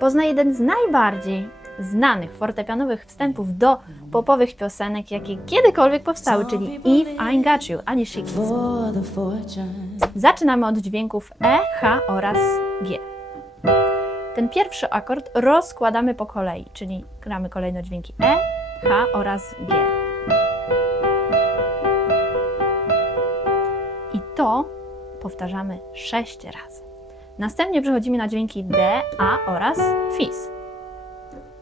Pozna jeden z najbardziej znanych fortepianowych wstępów do popowych piosenek, jakie kiedykolwiek powstały, czyli If I Got You, the fortune. Zaczynamy od dźwięków E, H oraz G. Ten pierwszy akord rozkładamy po kolei, czyli gramy kolejno dźwięki E, H oraz G. I to powtarzamy sześć razy. Następnie przechodzimy na dźwięki D, A oraz Fis.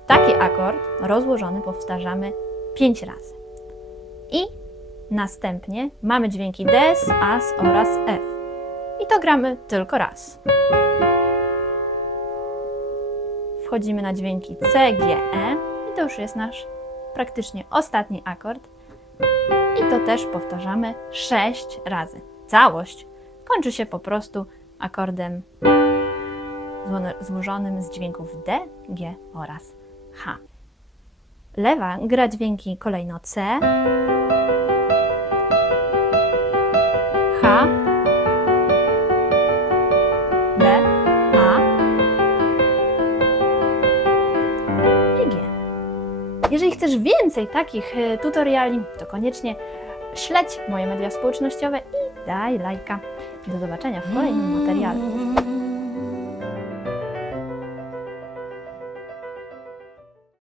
Taki akord rozłożony powtarzamy pięć razy. I następnie mamy dźwięki Ds, As oraz F. I to gramy tylko raz. Wchodzimy na dźwięki C, G, E i to już jest nasz praktycznie ostatni akord. I to też powtarzamy 6 razy. Całość kończy się po prostu akordem zło- złożonym z dźwięków D, G oraz H. Lewa gra dźwięki kolejno C, H, B, A i G. Jeżeli chcesz więcej takich e, tutoriali, to koniecznie śledź moje media społecznościowe daj lajka. Do zobaczenia w kolejnym materiale.